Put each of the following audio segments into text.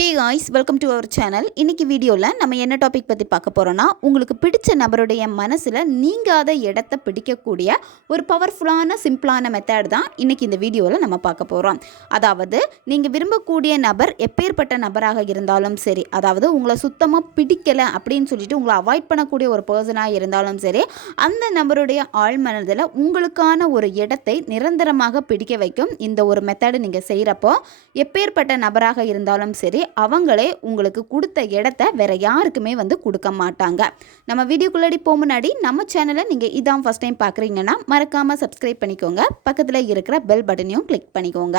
Hey guys, welcome to our channel. இன்றைக்கி வீடியோவில் நம்ம என்ன டாபிக் பற்றி பார்க்க போகிறோன்னா, உங்களுக்கு பிடிச்ச நபருடைய மனசில் நீங்காத இடத்த பிடிக்கக்கூடிய ஒரு பவர்ஃபுல்லான சிம்பிளான மெத்தட் தான் இன்றைக்கி இந்த வீடியோவில் நம்ம பார்க்க போகிறோம். அதாவது நீங்கள் விரும்பக்கூடிய நபர் எப்பேற்பட்ட நபராக இருந்தாலும் சரி, அதாவது உங்களை சுத்தமாக பிடிக்கலை அப்படின்னு சொல்லிட்டு உங்களை அவாய்ட் பண்ணக்கூடிய ஒரு பர்சனாக இருந்தாலும் சரி, அந்த நபருடைய ஆழ்மனதில் உங்களுக்கான ஒரு இடத்தை நிரந்தரமாக பிடிக்க வைக்கும் இந்த ஒரு மெத்தடு நீங்கள் செய்கிறப்போ, எப்பேற்பட்ட நபராக இருந்தாலும் சரி அவங்களே உங்களுக்கு கொடுத்த இடத்த வேற யாருக்குமே கொடுக்க மாட்டாங்க. நம்ம வீடியோக்குள்ளாடி போக முன்னாடி நம்ம சேனலை நீங்கள் இதான் ஃபஸ்ட் டைம் பார்க்குறீங்கன்னா மறக்காமல் சப்ஸ்கிரைப் பண்ணிக்கோங்க. பக்கத்தில் இருக்கிற பெல் பட்டனையும் கிளிக் பண்ணிக்கோங்க.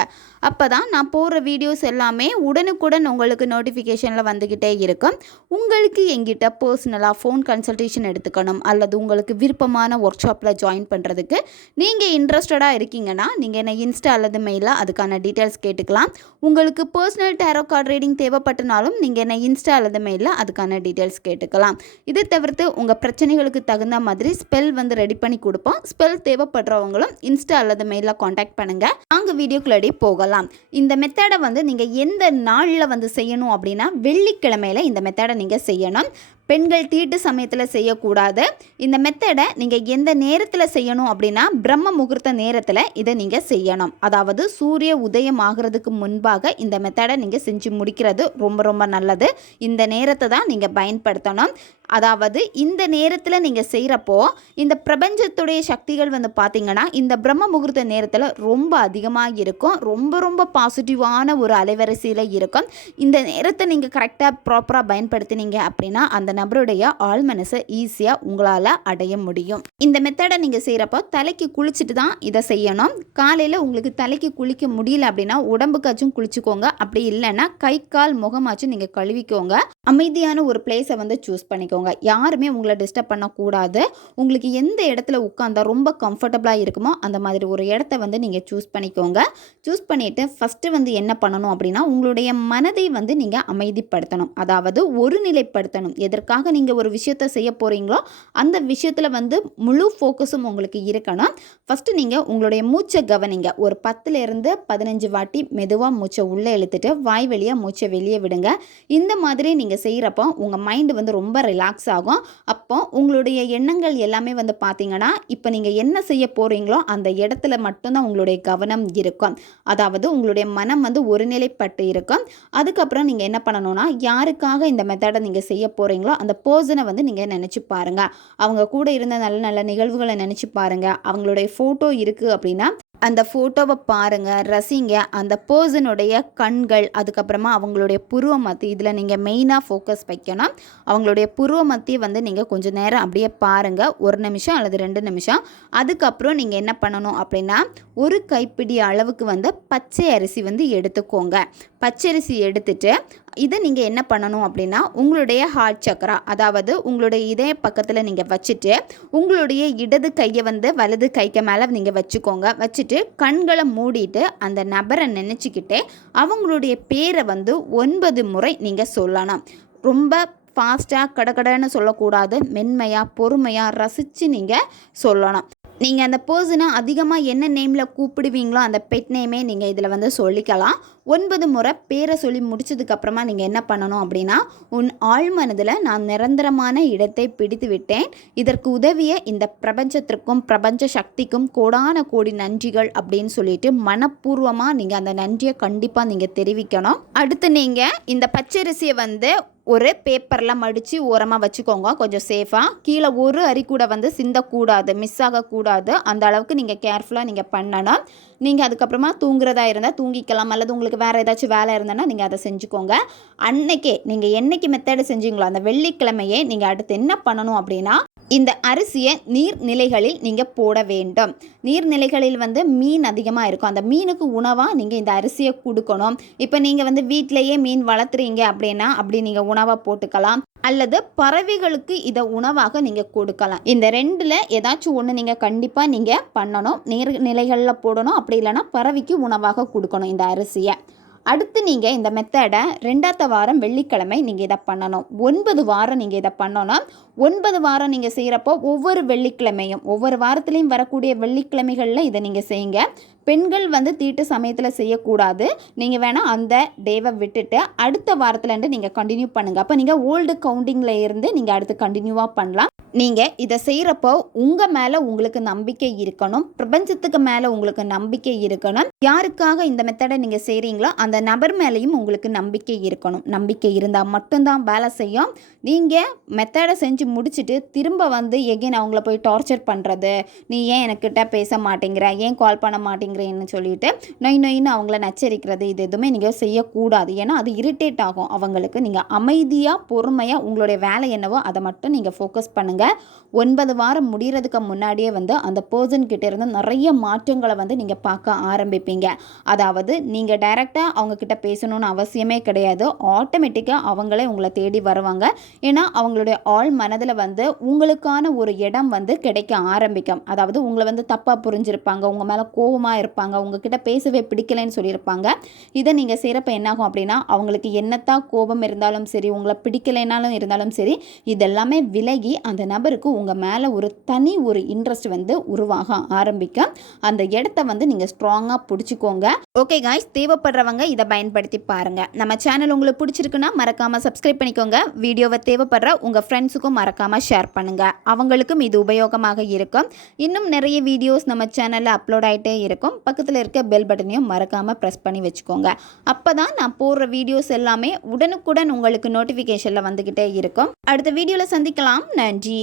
அப்போ தான் நான் போடுற வீடியோஸ் எல்லாமே உடனுக்குடன் உங்களுக்கு நோட்டிஃபிகேஷனில் வந்துக்கிட்டே இருக்கும். உங்களுக்கு எங்கிட்ட பர்சனலாக ஃபோன் கன்சல்டேஷன் எடுத்துக்கணும் அல்லது உங்களுக்கு விருப்பமான ஒர்க் ஷாப்பில் ஜாயின் பண்ணுறதுக்கு நீங்கள் இன்ட்ரெஸ்டடாக இருக்கீங்கன்னா நீங்கள் என்ன இன்ஸ்டா அல்லது மெயிலாக அதுக்கான டீட்டெயில்ஸ் கேட்டுக்கலாம். உங்களுக்கு பர்சனல் டேரோ கார்டு ரீடிங் தேவைப்பட்டனாலும் நீங்கள் என்ன இன்ஸ்டா அல்லது மெயிலில் அதுக்கான டீட்டெயில்ஸ் கேட்டுக்கலாம். இதை தவிர்த்து உங்கள் பிரச்சனைகளுக்கு தகுந்த மாதிரி ஸ்பெல் ரெடி பண்ணி கொடுப்போம். ஸ்பெல் தேவைப்படுறவங்களும் இன்ஸ்டா அல்லது மெயிலில் காண்டாக்ட் பண்ணுங்கள். நாங்கள் வீடியோக்குள்ளே போகலாம். இந்த மெத்தடை நீங்கள் எந்த நாளில் செய்யணும் அப்படின்னா, வெள்ளிக்கிழமையில் இந்த மெத்தடை நீங்கள் செய்யணும். பெண்கள் தீட்டு சமயத்தில் செய்யக்கூடாது. இந்த மெத்தடை நீங்கள் எந்த நேரத்தில் செய்யணும் அப்படின்னா, பிரம்ம முகூர்த்த நேரத்தில் இதை நீங்கள் செய்யணும். அதாவது சூரிய உதயம் ஆகிறதுக்கு முன்பாக இந்த மெத்தடை நீங்கள் செஞ்சு முடிக்கிறது ரொம்ப ரொம்ப நல்லது. இந்த நேரத்தை தான் நீங்கள் பயன்படுத்தணும். அதாவது இந்த நேரத்தில் நீங்கள் செய்கிறப்போ இந்த பிரபஞ்சத்துடைய சக்திகள் பார்த்தீங்கன்னா இந்த பிரம்ம முகூர்த்த நேரத்தில் ரொம்ப அதிகமாக இருக்கும். ரொம்ப ரொம்ப பாசிட்டிவான ஒரு அலைவரிசையில் இருக்கும். இந்த நேரத்தை நீங்கள் கரெக்டாக ப்ராப்பராக பயன்படுத்தினீங்க அப்படின்னா அந்த நபருடைய ஆழ் மனசை ஈஸியாக உங்களால் அடைய முடியும். இந்த மெத்தடை நீங்கள் செய்கிறப்போ தலைக்கு குளிச்சுட்டு தான் இதை செய்யணும். காலையில் உங்களுக்கு தலைக்கு குளிக்க முடியல அப்படின்னா உடம்புக்காச்சும் குளிச்சுக்கோங்க. அப்படி இல்லைன்னா கை கால் முகமாச்சும் நீங்கள் கழுவிக்கோங்க. அமைதியான ஒரு பிளேஸை சூஸ் பண்ணிக்கோங்க. யாருமே உங்களை டிஸ்டர்ப் பண்ணக்கூடாது. உங்களுக்கு எந்த இடத்துல உட்காந்தா ரொம்ப கம்ஃபர்டபுளாக இருக்குமோ அந்த மாதிரி ஒரு இடத்த நீங்கள் சூஸ் பண்ணிக்கோங்க. சூஸ் பண்ணிவிட்டு ஃபஸ்ட்டு என்ன பண்ணணும் அப்படின்னா, உங்களுடைய மனதை நீங்கள் அமைதிப்படுத்தணும். அதாவது ஒருநிலைப்படுத்தணும். எதற்காக நீங்கள் ஒரு விஷயத்தை செய்ய போகிறீங்களோ அந்த விஷயத்தில் முழு ஃபோக்கஸும் உங்களுக்கு இருக்கணும். ஃபஸ்ட்டு நீங்கள் உங்களுடைய மூச்சை கவனிங்க. ஒரு 10-15 வாட்டி மெதுவாக மூச்சை உள்ளே இழுத்துட்டு வாய் வழியாக மூச்சை வெளியே விடுங்க. இந்த மாதிரி நீங்கள் செய்கிறப்போ உங்கள் மைண்டு ரொம்ப ரிலாக்ஸ் ஆகும். அப்போ உங்களுடைய எண்ணங்கள் எல்லாமே பார்த்தீங்கன்னா இப்போ நீங்கள் என்ன செய்ய போகிறீங்களோ அந்த இடத்துல மட்டும்தான் உங்களுடைய கவனம் இருக்கும். அதாவது உங்களுடைய மனம் ஒருநிலைப்பட்டு இருக்கும். அதுக்கப்புறம் நீங்கள் என்ன பண்ணணும்னா, யாருக்காக இந்த மெத்தடை நீங்கள் செய்ய போகிறீங்களோ அந்த பர்சனை நீங்கள் நினச்சி பாருங்கள். அவங்க கூட இருந்த நல்ல நல்ல நிகழ்வுகளை நினச்சி பாருங்கள். அவங்களுடைய ஃபோட்டோ இருக்குது அப்படின்னா அந்த ஃபோட்டோவை பாருங்கள், ரசிங்க. அந்த பர்சனுடைய கண்கள், அதுக்கப்புறமா அவங்களுடைய புருவ மத்தி, இதில் நீங்கள் மெயினாக ஃபோக்கஸ் வைக்கணும். அவங்களுடைய புருவ மத்தி நீங்கள் கொஞ்சம் நேரம் அப்படியே பாருங்கள். 1 நிமிஷம் அல்லது 2 நிமிஷம். அதுக்கப்புறம் நீங்கள் என்ன பண்ணணும் அப்படின்னா, ஒரு கைப்பிடி அளவுக்கு பச்சை அரிசி எடுத்துக்கோங்க. பச்சரிசி எடுத்துட்டு இதை நீங்கள் என்ன பண்ணணும் அப்படின்னா, உங்களுடைய ஹார்ட் சக்கரா, அதாவது உங்களுடைய இதய பக்கத்தில் நீங்கள் வச்சுட்டு உங்களுடைய இடது கையை வலது கைக்கு மேலே நீங்கள் வச்சுக்கோங்க. வச்சுட்டு கண்களை மூடிட்டு அந்த நபரை நினச்சிக்கிட்டே அவங்களுடைய பேரை 9 முறை நீங்கள் சொல்லணும். ரொம்ப ஃபாஸ்ட்டாக கடகடன்னு சொல்லக்கூடாது. மென்மையாக பொறுமையாக ரசித்து நீங்கள் சொல்லணும். நீங்கள் அந்த பர்சனை அதிகமாக என்ன நேமில் கூப்பிடுவீங்களோ அந்த பெட் நேமே நீங்கள் இதில் சொல்லிக்கலாம். 9 முறை பேரை சொல்லி முடிச்சதுக்கப்புறமா நீங்கள் என்ன பண்ணணும் அப்படின்னா, உன் ஆழ்மனதில் நான் நிரந்தரமான இடத்தை பிடித்து விட்டேன். இதற்கு உதவிய இந்த பிரபஞ்சத்திற்கும் பிரபஞ்ச சக்திக்கும் கோடான கோடி நன்றிகள் அப்படின்னு சொல்லிட்டு மனப்பூர்வமாக நீங்கள் அந்த நன்றியை கண்டிப்பாக நீங்கள் தெரிவிக்கணும். அடுத்து நீங்கள் இந்த பச்சரிசியை ஒரு பேப்பரில் மடித்து ஓரமாக வச்சுக்கோங்க. கொஞ்சம் சேஃபாக கீழே ஒரு அரி கூட சிந்தக்கூடாது, மிஸ் ஆகக்கூடாது. அந்த அளவுக்கு நீங்கள் கேர்ஃபுல்லாக நீங்கள் பண்ணணும். நீங்கள் அதுக்கப்புறமா தூங்குறதா இருந்தால் தூங்கிக்கலாம், அல்லது உங்களுக்கு வேறு ஏதாச்சும் வேலை இருந்ததுன்னா நீங்கள் அதை செஞ்சுக்கோங்க. அன்னைக்கே நீங்கள் என்னைக்கு மெத்தடு செஞ்சீங்களோ அந்த வெள்ளிக்கிழமையே நீங்கள் அடுத்து என்ன பண்ணணும் அப்படின்னா, இந்த அரிசியை நீர்நிலைகளில் நீங்கள் போட வேண்டும். நீர்நிலைகளில் மீன் அதிகமாக இருக்கும். அந்த மீனுக்கு உணவாக நீங்கள் இந்த அரிசியை கொடுக்கணும். இப்போ நீங்கள் வீட்டிலையே மீன் வளர்த்துறீங்க அப்படின்னா அப்படி நீங்கள் உணவாக போட்டுக்கலாம். அல்லது பறவைகளுக்கு இதை உணவாக நீங்கள் கொடுக்கலாம். இந்த 2ல் ஏதாச்சும் ஒன்று நீங்கள் கண்டிப்பாக நீங்கள் பண்ணணும். நீர்நிலைகளில் போடணும், அப்படி இல்லைன்னா பறவைக்கு உணவாக கொடுக்கணும் இந்த அரிசியை. அடுத்து நீங்கள் இந்த மெத்தடை 2வது வாரம் வெள்ளிக்கிழமை நீங்கள் இதை பண்ணணும். 9 வாரம் நீங்கள் இதை பண்ணணும். 9 வாரம் நீங்கள் செய்கிறப்போ ஒவ்வொரு வெள்ளிக்கிழமையும் ஒவ்வொரு வாரத்துலேயும் வரக்கூடிய வெள்ளிக்கிழமைகளில் இதை நீங்கள் செய்யுங்க. பெண்கள் தீட்டு சமயத்தில் செய்யக்கூடாது. நீங்கள் வேணால் அந்த டேவை விட்டுட்டு அடுத்த வாரத்துலேருந்து நீங்கள் கண்டினியூ பண்ணுங்கள். அப்போ நீங்கள் ஓல்டு கவுண்டிங்கில் இருந்து நீங்கள் அடுத்து கண்டினியூவாக பண்ணலாம். நீங்கள் இதை செய்கிறப்போ உங்கள் மேலே உங்களுக்கு நம்பிக்கை இருக்கணும். பிரபஞ்சத்துக்கு மேலே உங்களுக்கு நம்பிக்கை இருக்கணும். யாருக்காக இந்த மெத்தடை நீங்கள் செய்கிறீங்களோ அந்த நபர் மேலேயும் உங்களுக்கு நம்பிக்கை இருக்கணும். நம்பிக்கை இருந்தால் மட்டும்தான் வேலை செய்யும். நீங்கள் மெத்தடை செஞ்சு முடிச்சுட்டு திரும்ப எகெயின் அவங்கள போய் டார்ச்சர் பண்ணுறது, நீ ஏன் எனக்கிட்ட பேச மாட்டேங்கிற, ஏன் கால் பண்ண மாட்டேங்கிறேன்னு சொல்லிட்டு நொயின்னு அவங்கள நச்சரிக்கிறது, இது எதுவுமே நீங்கள் செய்யக்கூடாது. ஏன்னா அது இரிட்டேட் ஆகும் அவங்களுக்கு. நீங்கள் அமைதியாக பொறுமையாக உங்களுடைய வேலை என்னவோ அதை மட்டும் நீங்கள் ஃபோக்கஸ் பண்ணுங்கள். 9 வாரம் முடிகிறதுக்கு முன்னாடியே அந்த பர்சன் கிட்ட இருந்து நிறைய மாற்றங்களை நீங்கள் பார்க்க ஆரம்பிப்பீங்க. அதாவது நீங்கள் டைரெக்டாக அவங்கக்கிட்ட பேசணும்னு அவசியமே கிடையாது. ஆட்டோமேட்டிக்காக அவங்களே உங்களை தேடி வருவாங்க. ஏன்னா அவங்களுடைய ஆள் மனதில் உங்களுக்கான ஒரு இடம் கிடைக்க ஆரம்பிக்கும். அதாவது உங்களை தப்பாக புரிஞ்சிருப்பாங்க, உங்கள் மேலே கோபமாக இருப்பாங்க, உங்ககிட்ட பேசவே பிடிக்கலைன்னு சொல்லியிருப்பாங்க. இதை நீங்கள் செய்கிறப்ப என்னாகும் அப்படின்னா அவங்களுக்கு என்னத்தான் கோபம் இருந்தாலும் சரி, உங்களை பிடிக்கலைனாலும் இருந்தாலும் சரி, இதெல்லாமே விலகி அந்த நபருக்கு உங்கள் மேலே ஒரு தனி ஒரு இன்ட்ரெஸ்ட் உருவாக ஆரம்பிக்கும். அந்த இடத்த நீங்கள் ஸ்ட்ராங்காக பிடிச்சிக்கோங்க. ஓகே காய்ஸ், தேவைப்படுறவங்க இதை பயன்படுத்தி பாருங்கள். நம்ம சேனல் உங்களுக்கு பிடிச்சிருக்குன்னா மறக்காமல் சப்ஸ்கிரைப் பண்ணிக்கோங்க. வீடியோவை தேவைப்படுற உங்கள் ஃப்ரெண்ட்ஸுக்கும் மறக்காமல் ஷேர் பண்ணுங்கள். அவங்களுக்கும் இது உபயோகமாக இருக்கும். இன்னும் நிறைய வீடியோஸ் நம்ம சேனலில் அப்லோட் ஆகிட்டே இருக்கும். பக்கத்தில் இருக்க பெல் பட்டனையும் மறக்காமல் ப்ரெஸ் பண்ணி வச்சுக்கோங்க. அப்போ தான் நான் போடுற வீடியோஸ் எல்லாமே உடனுக்குடன் உங்களுக்கு நோட்டிஃபிகேஷனில் வந்துக்கிட்டே இருக்கும். அடுத்த வீடியோவில் சந்திக்கலாம். நன்றி.